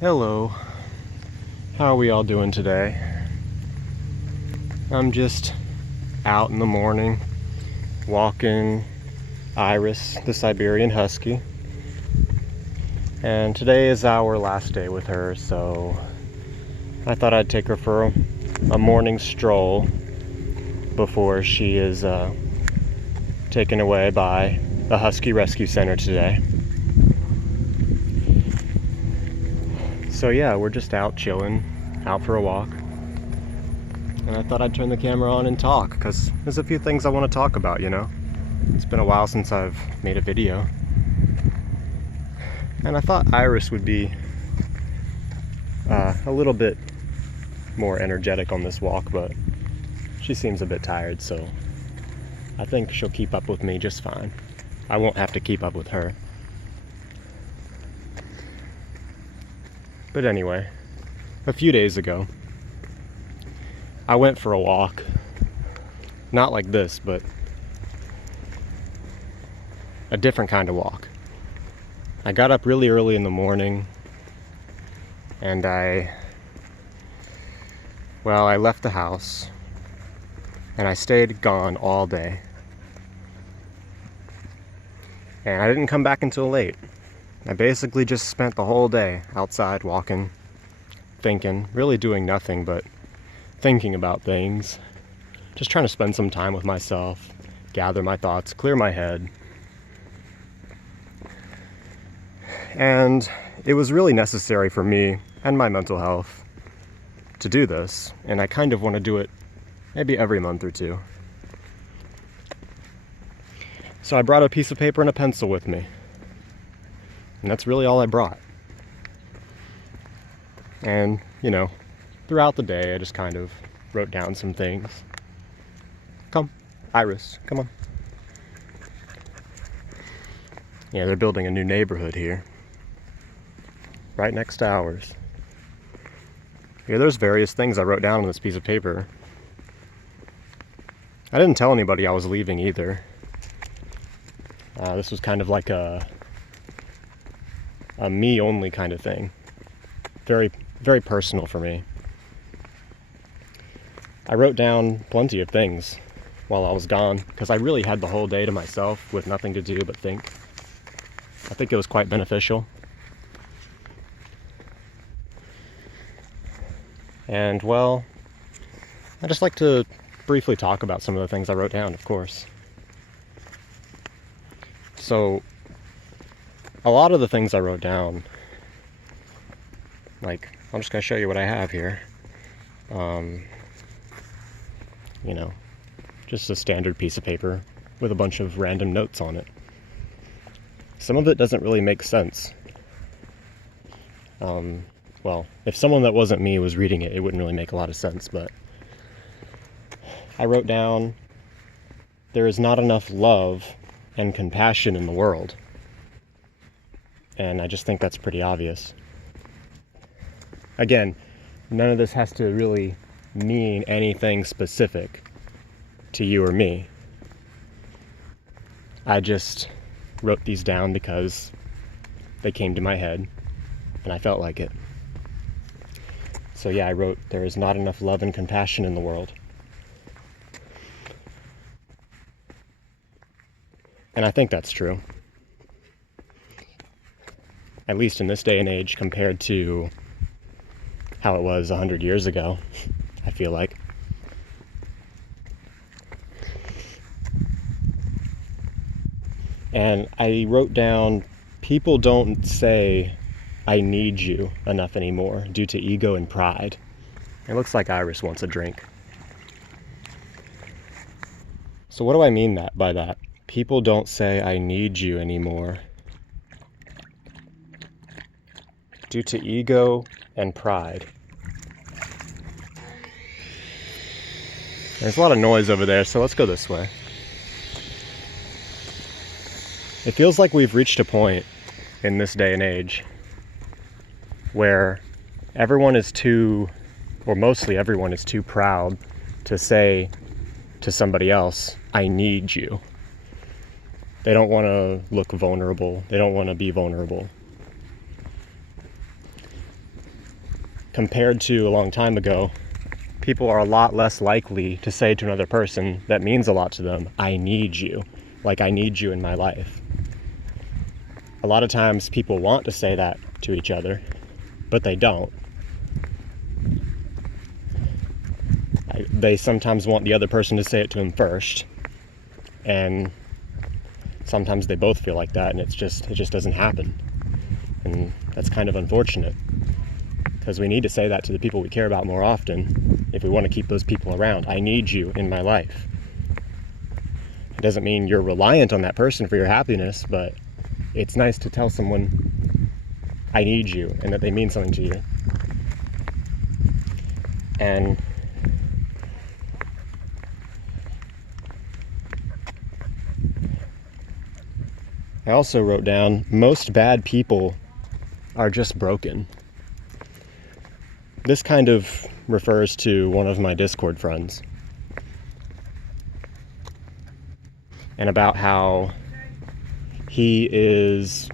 Hello, how are we all doing today? I'm just out in the morning walking Iris, the Siberian Husky, and today is our last day with her, so I thought I'd take her for a morning stroll before she is taken away by the Husky Rescue Center today. So yeah, we're just out chilling, out for a walk. And I thought I'd turn the camera on and talk, because there's a few things I want to talk about, you know? It's been a while since I've made a video. And I thought Iris would be a little bit more energetic on this walk, but she seems a bit tired, so I think she'll keep up with me just fine. I won't have to keep up with her. But anyway, a few days ago, I went for a walk. Not like this, but a different kind of walk. I got up really early in the morning, and I left the house, and I stayed gone all day. And I didn't come back until late. I basically just spent the whole day outside walking, thinking, really doing nothing but thinking about things. Just trying to spend some time with myself, gather my thoughts, clear my head. And it was really necessary for me and my mental health to do this, and I kind of want to do it maybe every month or two. So I brought a piece of paper and a pencil with me. And that's really all I brought. And, you know, throughout the day I just kind of wrote down some things. Come, Iris, come on. Yeah, they're building a new neighborhood here, right next to ours. Yeah, there's various things I wrote down on this piece of paper. I didn't tell anybody I was leaving either. This was kind of like a me-only kind of thing. Very, very personal for me. I wrote down plenty of things while I was gone, because I really had the whole day to myself with nothing to do but think. I think it was quite beneficial. And, well, I'd just like to briefly talk about some of the things I wrote down, of course. So, a lot of the things I wrote down, like, I'm just going to show you what I have here. You know, just a standard piece of paper with a bunch of random notes on it. Some of it doesn't really make sense. Well, if someone that wasn't me was reading it, it wouldn't really make a lot of sense, but I wrote down, there is not enough love and compassion in the world. And I just think that's pretty obvious. Again, none of this has to really mean anything specific to you or me. I just wrote these down because they came to my head and I felt like it. So yeah, I wrote, there is not enough love and compassion in the world. And I think that's true. At least in this day and age, compared to how it was 100 years ago, I feel like. And I wrote down, people don't say, I need you enough anymore due to ego and pride. It looks like Iris wants a drink. So what do I mean by that? People don't say, I need you anymore due to ego and pride. There's a lot of noise over there, so let's go this way. It feels like we've reached a point in this day and age where everyone is too, or mostly everyone is too proud to say to somebody else, I need you. They don't want to look vulnerable. They don't want to be vulnerable. compared to a long time ago, people are a lot less likely to say to another person that means a lot to them, I need you. Like, I need you in my life. A lot of times people want to say that to each other, but they don't. They sometimes want the other person to say it to them first, and sometimes they both feel like that, and it just doesn't happen. And that's kind of unfortunate, because we need to say that to the people we care about more often if we want to keep those people around. I need you in my life. It doesn't mean you're reliant on that person for your happiness, but it's nice to tell someone I need you and that they mean something to you. And I also wrote down, most bad people are just broken. This kind of refers to one of my Discord friends, and about how he is,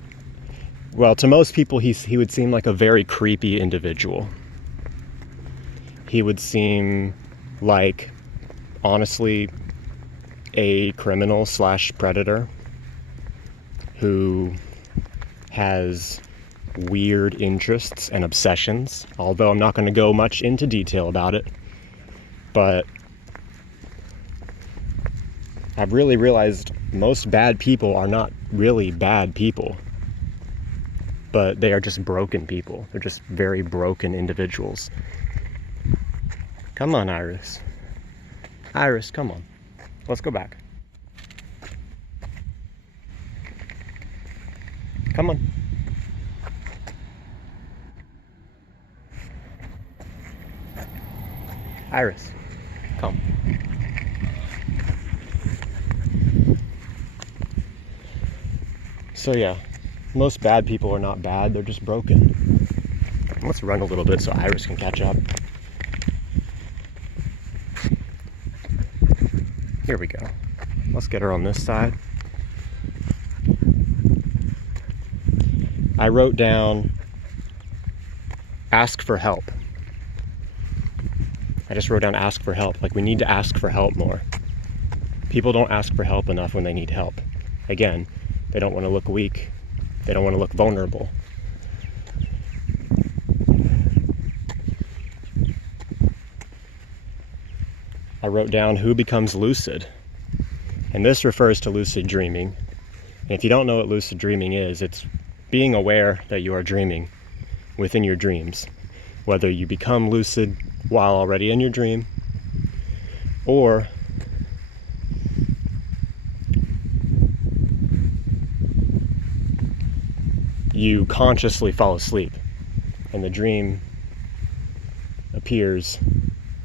well, to most people he would seem like a very creepy individual. He would seem like, honestly, a criminal / predator who has weird interests and obsessions, although I'm not going to go much into detail about it. But I've really realized most bad people are not really bad people, but they are just broken people. They're just very broken individuals. Come on, Iris. Iris, come on. Let's go back. Come on. Iris, come. So yeah, most bad people are not bad, they're just broken. Let's run a little bit so Iris can catch up. Here we go. Let's get her on this side. I wrote down, ask for help. I just wrote down ask for help. Like, we need to ask for help more. People don't ask for help enough when they need help. Again, they don't want to look weak. They don't want to look vulnerable. I wrote down who becomes lucid. And this refers to lucid dreaming. And if you don't know what lucid dreaming is, it's being aware that you are dreaming within your dreams. Whether you become lucid while already in your dream, or you consciously fall asleep and the dream appears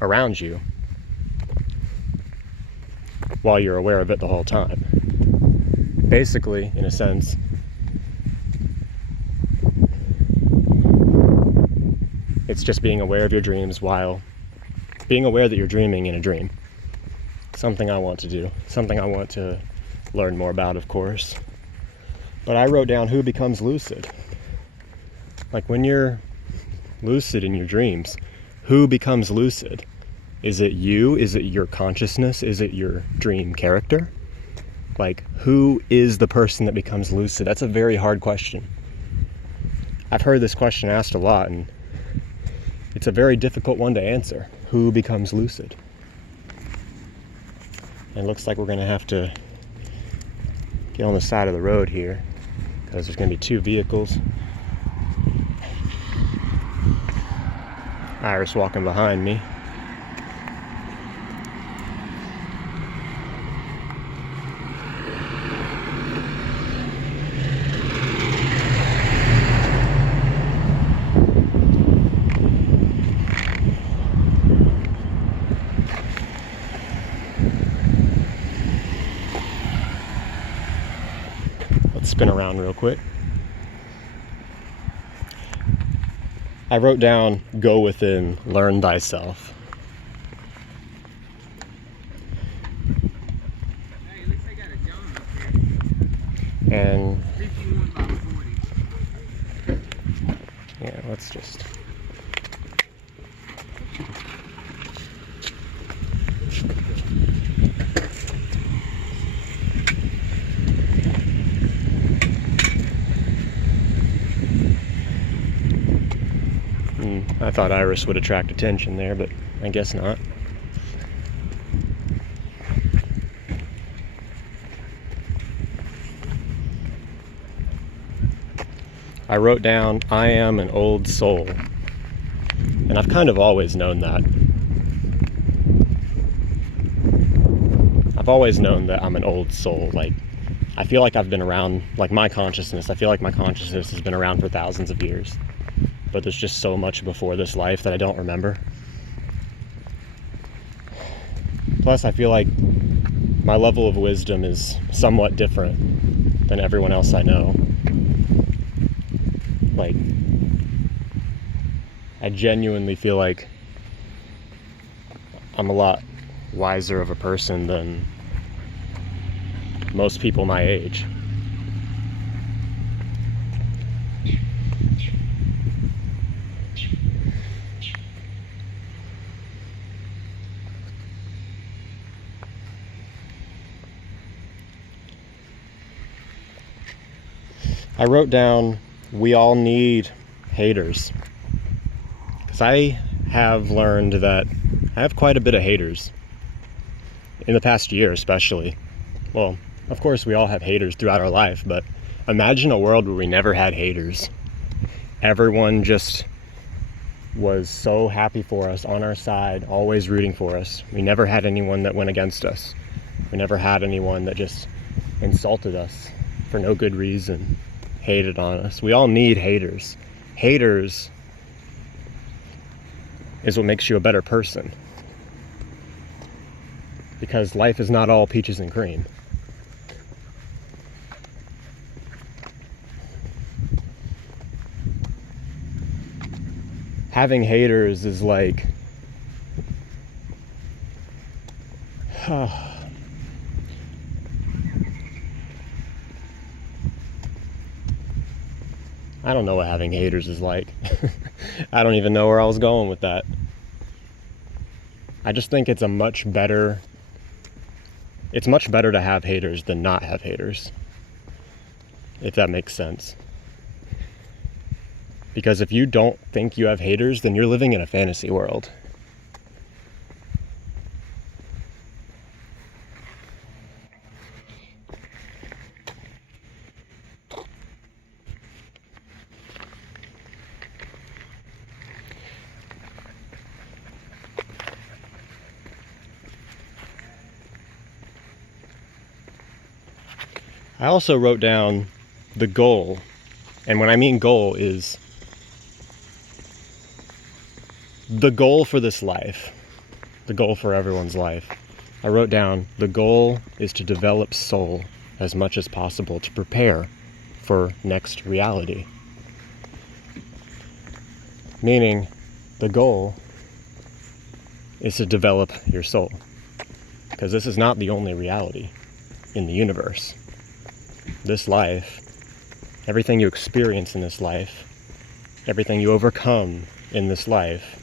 around you while you're aware of it the whole time. Basically, in a sense, it's just being aware of your dreams while being aware that you're dreaming in a dream. Something I want to do. Something I want to learn more about, of course. But I wrote down who becomes lucid. Like, when you're lucid in your dreams, who becomes lucid? Is it you? Is it your consciousness? Is it your dream character? Like, who is the person that becomes lucid? That's a very hard question. I've heard this question asked a lot, and it's a very difficult one to answer. Who becomes lucid? And it looks like we're going to have to get on the side of the road here, because there's going to be two vehicles. Iris walking behind me. Spin around real quick. I wrote down, go within, learn thyself. Hey, looks like I got a John up here. And 51 by 40. yeah, let's just I thought Iris would attract attention there, but I guess not. I wrote down, I am an old soul. And I've kind of always known that. I've always known that I'm an old soul. Like, I feel like I've been around, like my consciousness has been around for thousands of years. But there's just so much before this life that I don't remember. Plus, I feel like my level of wisdom is somewhat different than everyone else I know. Like, I genuinely feel like I'm a lot wiser of a person than most people my age. I wrote down, we all need haters. Because I have learned that I have quite a bit of haters. In the past year, especially. Well, of course we all have haters throughout our life, but imagine a world where we never had haters. Everyone just was so happy for us, on our side, always rooting for us. We never had anyone that went against us. We never had anyone that just insulted us for no good reason, hated on us. We all need haters. Haters is what makes you a better person. Because life is not all peaches and cream. Having haters is like, I don't know what having haters is like. I don't even know where I was going with that. I just think it's much better to have haters than not have haters. If that makes sense. Because if you don't think you have haters, then you're living in a fantasy world. I also wrote down the goal, and when I mean goal is the goal for this life, the goal for everyone's life. I wrote down, the goal is to develop soul as much as possible to prepare for next reality. Meaning, the goal is to develop your soul. Because this is not the only reality in the universe. This life, everything you experience in this life, everything you overcome in this life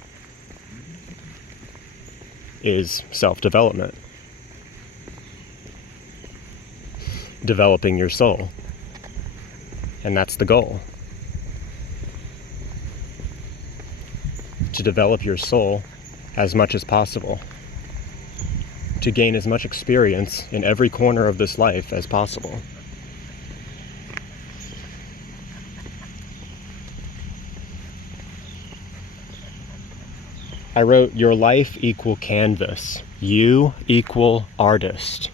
is self-development. Developing your soul. And that's the goal. To develop your soul as much as possible. To gain as much experience in every corner of this life as possible. I wrote, your life equal canvas. You equal artist.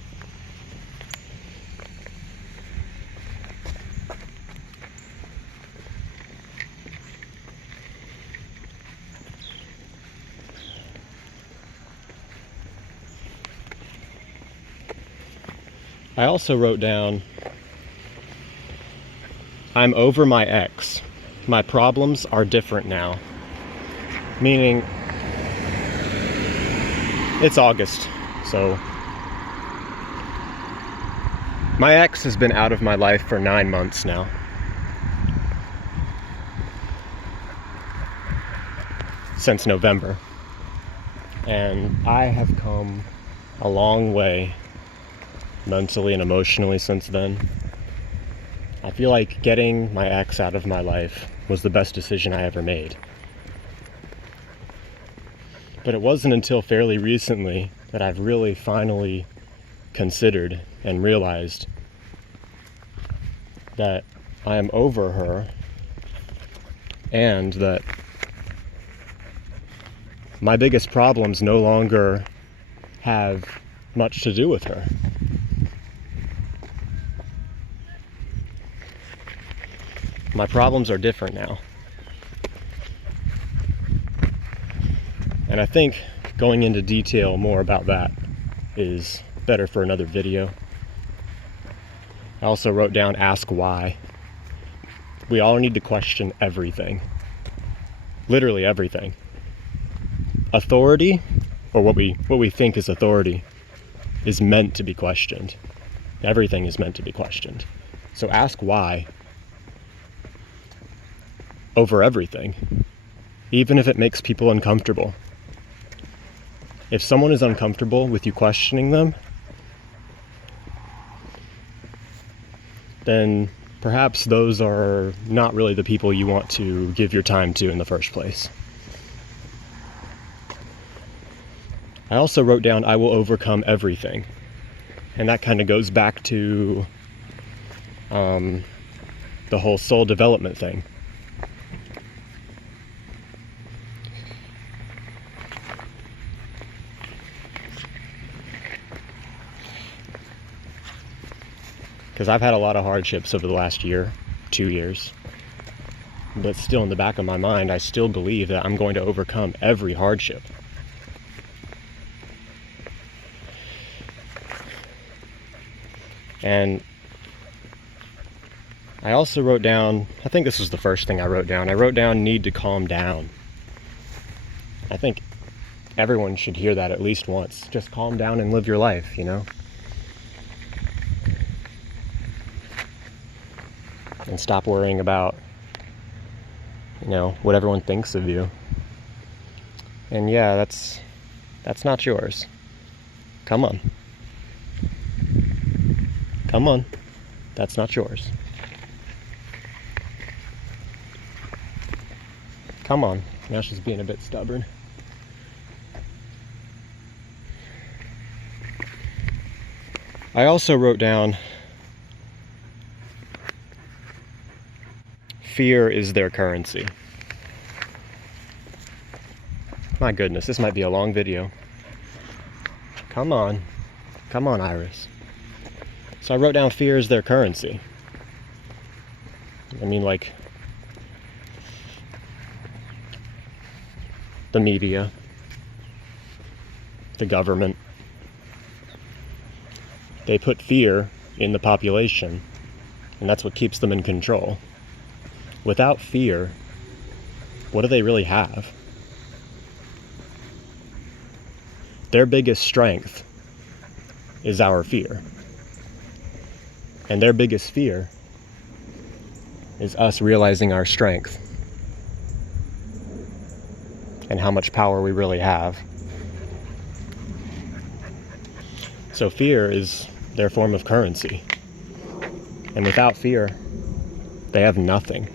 I also wrote down, I'm over my ex. My problems are different now. Meaning, it's August, so my ex has been out of my life for 9 months now. Since November. And I have come a long way mentally and emotionally since then. I feel like getting my ex out of my life was the best decision I ever made. But it wasn't until fairly recently that I've really finally considered and realized that I am over her, and that my biggest problems no longer have much to do with her. My problems are different now. And I think going into detail more about that is better for another video. I also wrote down ask why. We all need to question everything. Literally everything. Authority, or what we think is authority, is meant to be questioned. Everything is meant to be questioned. So ask why over everything, even if it makes people uncomfortable. If someone is uncomfortable with you questioning them, then perhaps those are not really the people you want to give your time to in the first place. I also wrote down, I will overcome everything. And that kind of goes back to the whole soul development thing. Because I've had a lot of hardships over the last year, 2 years. But still in the back of my mind, I still believe that I'm going to overcome every hardship. And I also wrote down, I think this was the first thing I wrote down. I wrote down need to calm down. I think everyone should hear that at least once. Just calm down and live your life, you know? And stop worrying about, you know, what everyone thinks of you. And yeah, that's not yours. Come on. Come on. That's not yours. Come on. Now she's being a bit stubborn. I also wrote down, fear is their currency. My goodness, this might be a long video. Come on. Come on, Iris. So I wrote down fear is their currency. I mean, like, the media, the government, they put fear in the population, and that's what keeps them in control. Without fear, what do they really have? Their biggest strength is our fear. And their biggest fear is us realizing our strength and how much power we really have. So fear is their form of currency. And without fear, they have nothing.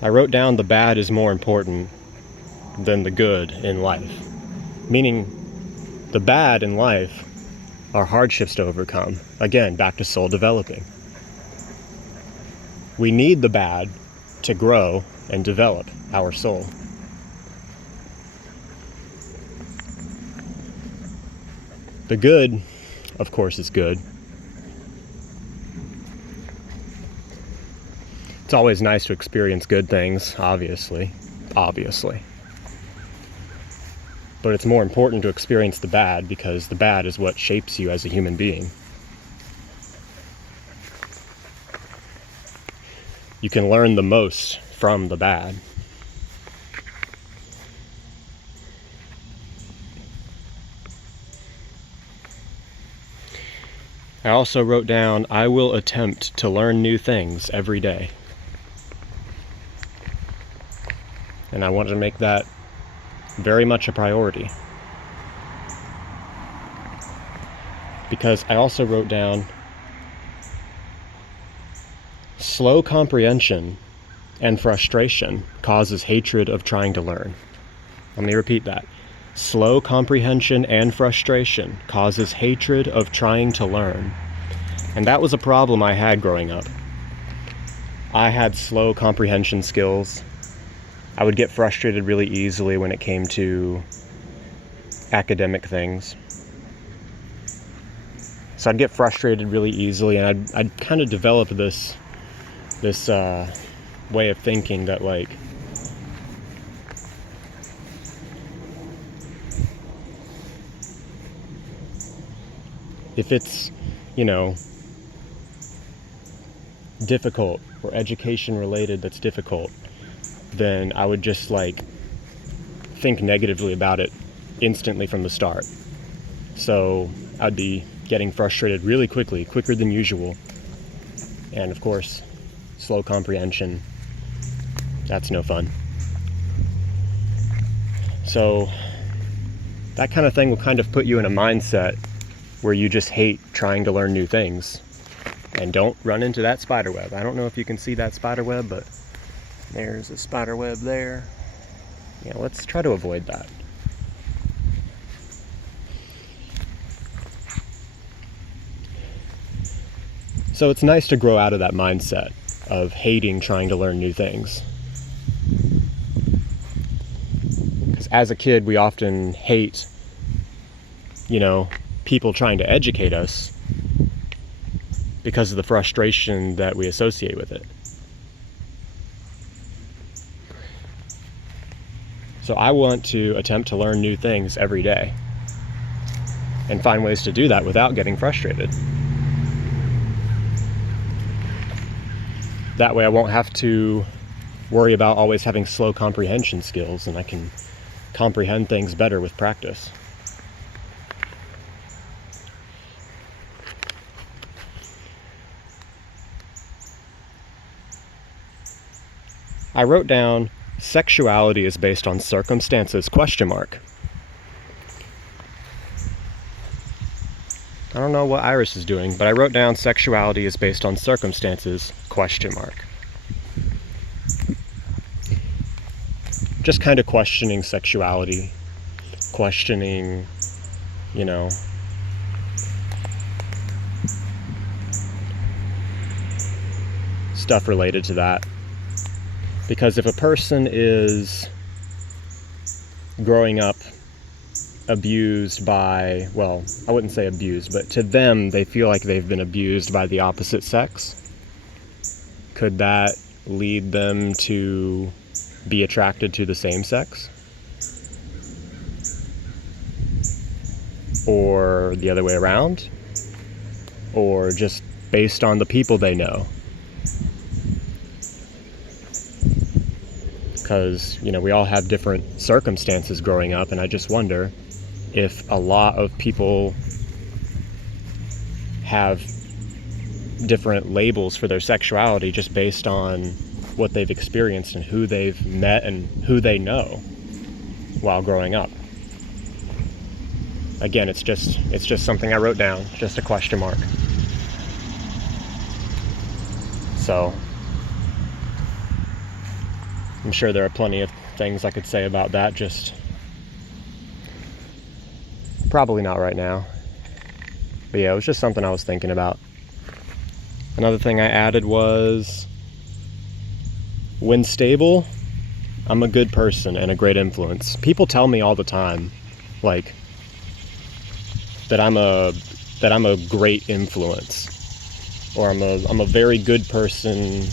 I wrote down the bad is more important than the good in life. Meaning, the bad in life are hardships to overcome. Again, back to soul developing. We need the bad to grow and develop our soul. The good, of course, is good. It's always nice to experience good things, obviously. But it's more important to experience the bad, because the bad is what shapes you as a human being. You can learn the most from the bad. I also wrote down, I will attempt to learn new things every day. And I want to make that very much a priority. Because I also wrote down, Slow comprehension and frustration causes hatred of trying to learn. Let me repeat that. Slow comprehension and frustration causes hatred of trying to learn. And that was a problem I had growing up. I had slow comprehension skills. I would get frustrated really easily when it came to academic things. So I'd get frustrated really easily, and I'd kind of develop this way of thinking that, like, if it's, difficult or education related that's difficult, then I would just think negatively about it instantly from the start. So I'd be getting frustrated really quickly, quicker than usual. And of course, slow comprehension, that's no fun. So that kind of thing will kind of put you in a mindset where you just hate trying to learn new things. And don't run into that spider web. I don't know if you can see that spider web, but there's a spider web there. Yeah, let's try to avoid that. So it's nice to grow out of that mindset of hating trying to learn new things. Because as a kid, we often hate, people trying to educate us because of the frustration that we associate with it. So I want to attempt to learn new things every day and find ways to do that without getting frustrated. That way I won't have to worry about always having slow comprehension skills, and I can comprehend things better with practice. I wrote down, sexuality is based on circumstances, ? I don't know what Iris is doing, but I wrote down sexuality is based on circumstances, ? Just kind of questioning sexuality, questioning, stuff related to that. Because if a person is growing up abused by, well, I wouldn't say abused, but to them, they feel like they've been abused by the opposite sex, could that lead them to be attracted to the same sex? Or the other way around? Or just based on the people they know? Because, we all have different circumstances growing up, and I just wonder if a lot of people have different labels for their sexuality just based on what they've experienced and who they've met and who they know while growing up. Again, it's just something I wrote down, just a question mark. So I'm sure there are plenty of things I could say about that, just probably not right now. But yeah, it was just something I was thinking about. Another thing I added was, when stable, I'm a good person and a great influence. People tell me all the time, that I'm a great influence, or I'm a very good person,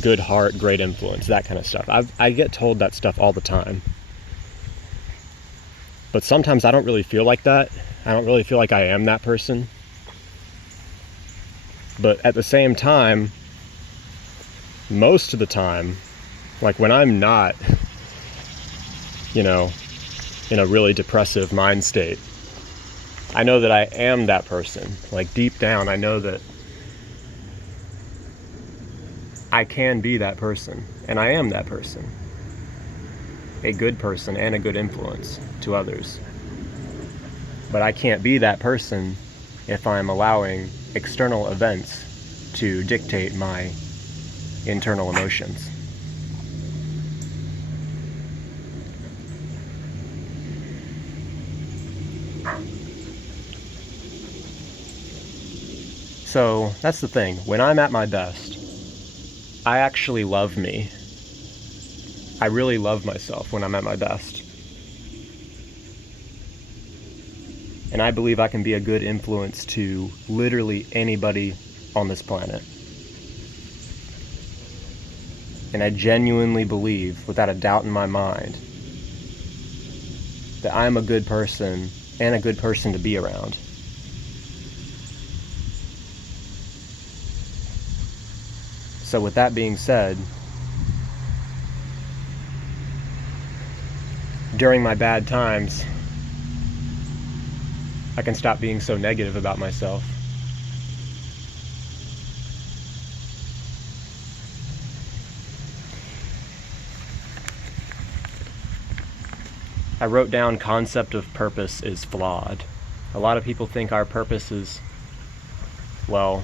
good heart, great influence, that kind of stuff. I get told that stuff all the time. But sometimes I don't really feel like that. I don't really feel like I am that person. But at the same time, most of the time, when I'm not, in a really depressive mind state, I know that I am that person. Deep down, I know that I can be that person, and I am that person. A good person and a good influence to others. But I can't be that person if I'm allowing external events to dictate my internal emotions. So that's the thing. When I'm at my best, I actually love me. I really love myself when I'm at my best. And I believe I can be a good influence to literally anybody on this planet. And I genuinely believe, without a doubt in my mind, that I'm a good person and a good person to be around. So with that being said, during my bad times, I can stop being so negative about myself. I wrote down concept of purpose is flawed. A lot of people think our purpose is, well,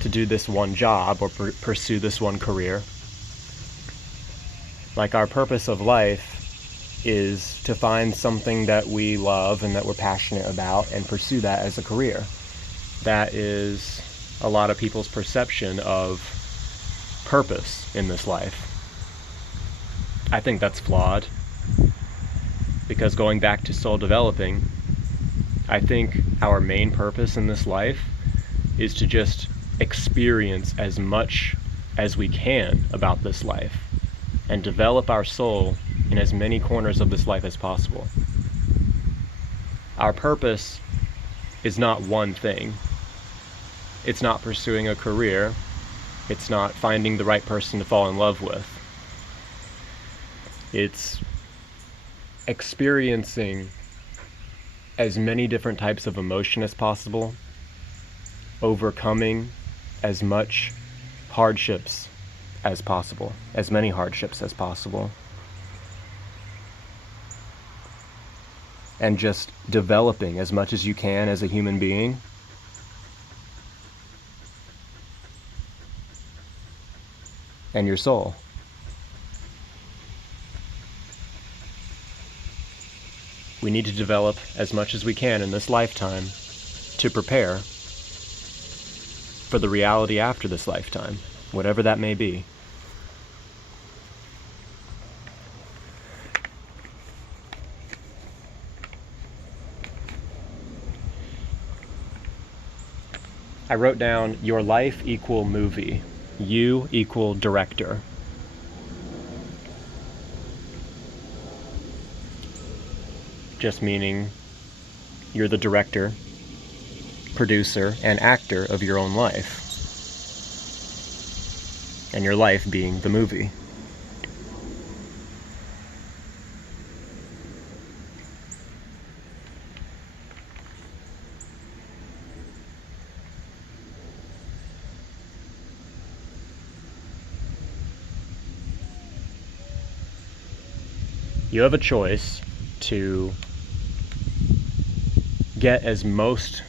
to do this one job or pursue this one career. Like, our purpose of life is to find something that we love and that we're passionate about and pursue that as a career. That is a lot of people's perception of purpose in this life. I think that's flawed, because going back to soul developing, I think our main purpose in this life is to just experience as much as we can about this life and develop our soul in as many corners of this life as possible. Our purpose is not one thing. It's not pursuing a career. It's not finding the right person to fall in love with. It's experiencing as many different types of emotion as possible, overcoming as much hardships as possible, as many hardships as possible, and just developing as much as you can as a human being. And your soul. We need to develop as much as we can in this lifetime to prepare for the reality after this lifetime, whatever that may be. I wrote down, your life equal movie, you equal director. Just meaning you're the director, producer, and actor of your own life. And your life being the movie. You have a choice to get as much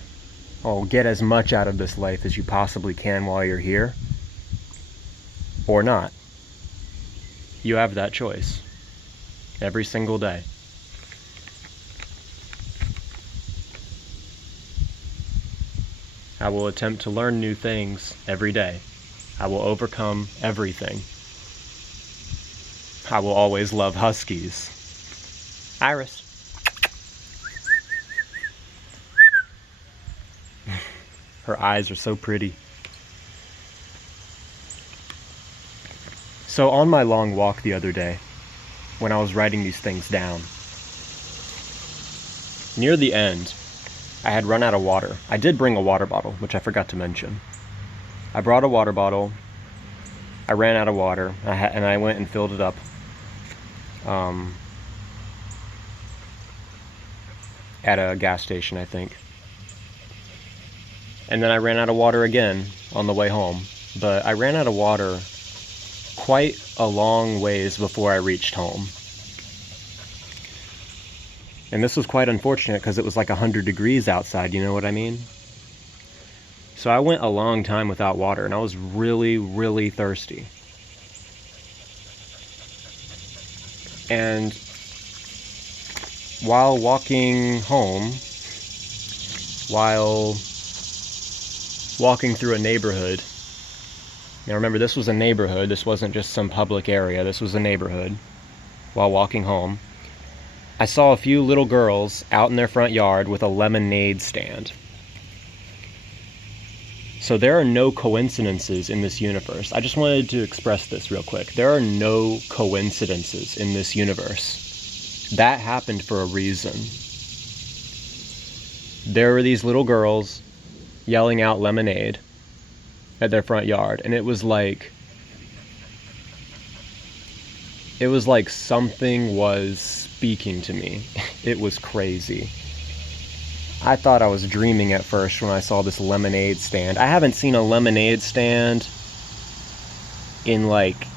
out of this life as you possibly can while you're here, or not. You have that choice every single day. I will attempt to learn new things every day. I will overcome everything. I will always love huskies. Iris. Her eyes are so pretty. So on my long walk the other day, when I was writing these things down, near the end, I had run out of water. I did bring a water bottle, which I forgot to mention. I brought a water bottle. I ran out of water, and I went and filled it up. At a gas station, I think. And then I ran out of water again on the way home. But I ran out of water quite a long ways before I reached home. And this was quite unfortunate because it was like 100 degrees outside, you know what I mean? So I went a long time without water, and I was really, really thirsty. And while walking home, while walking through a neighborhood, now remember, this was a neighborhood, this wasn't just some public area, this was a neighborhood. While walking home, I saw a few little girls out in their front yard with a lemonade stand. So there are no coincidences in this universe. I just wanted to express this real quick. There are no coincidences in this universe. That happened for a reason. There were these little girls yelling out lemonade at their front yard, and it was like something was speaking to me. It was crazy. I thought I was dreaming at first when I saw this lemonade stand. I haven't seen a lemonade stand in like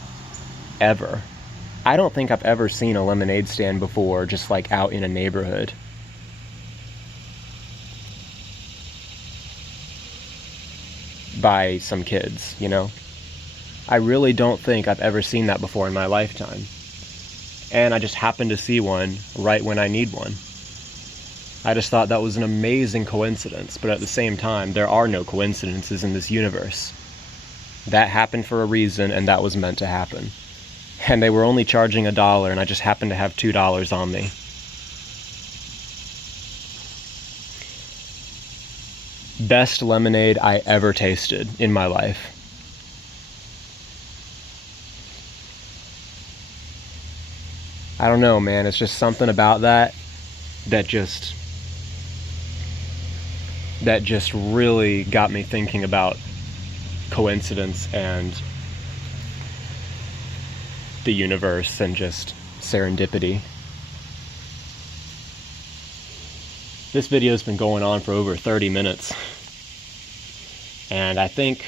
ever. I don't think I've ever seen a lemonade stand before, just like out in a neighborhood. By some kids, you know? I really don't think I've ever seen that before in my lifetime. And I just happened to see one right when I need one. I just thought that was an amazing coincidence, but at the same time, there are no coincidences in this universe. That happened for a reason, and that was meant to happen. And they were only charging $1, and I just happened to have $2 on me. Best lemonade I ever tasted in my life. I don't know, man, it's just something about that just really got me thinking about coincidence and the universe and just serendipity. This video's been going on for over 30 minutes. And I think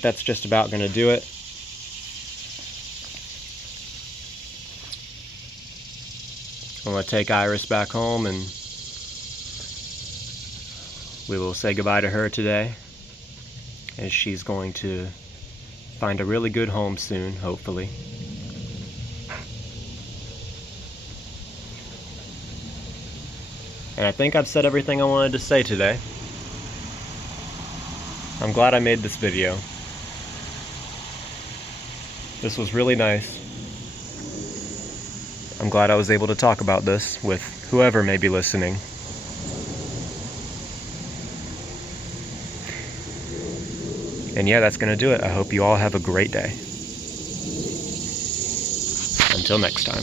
that's just about gonna do it. I'm gonna take Iris back home, and we will say goodbye to her today, as she's going to find a really good home soon, hopefully. And I think I've said everything I wanted to say today. I'm glad I made this video. This was really nice. I'm glad I was able to talk about this with whoever may be listening. And yeah, that's gonna do it. I hope you all have a great day. Until next time.